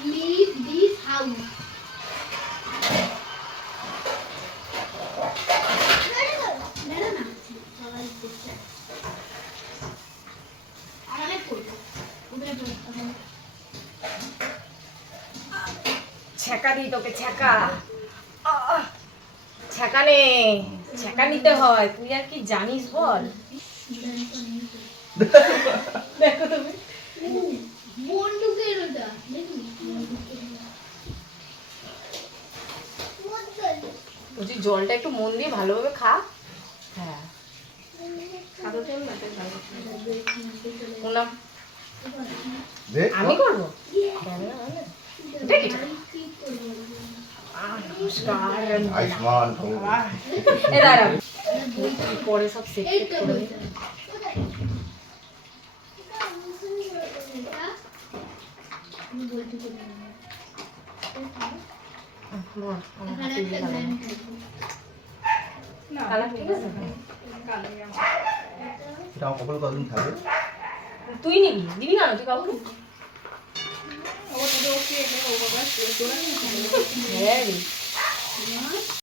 Leave this house. ছ্যাঁকা দিই তোকে ছ্যাঁকা ছ্যাঁকা নে ছ্যাঁকা নিতে হয় তুই আর কি জানিস বল দেখো তুমি বন্দুকের ওটা বলছি জলটা একটু মন দিয়ে ভালোভাবে খা হ্যাঁ আমি করবো আয়ুষ্মান পরে সব সেট করে তুই নিবি দিবি না তুই কাউকে হ্যাঁ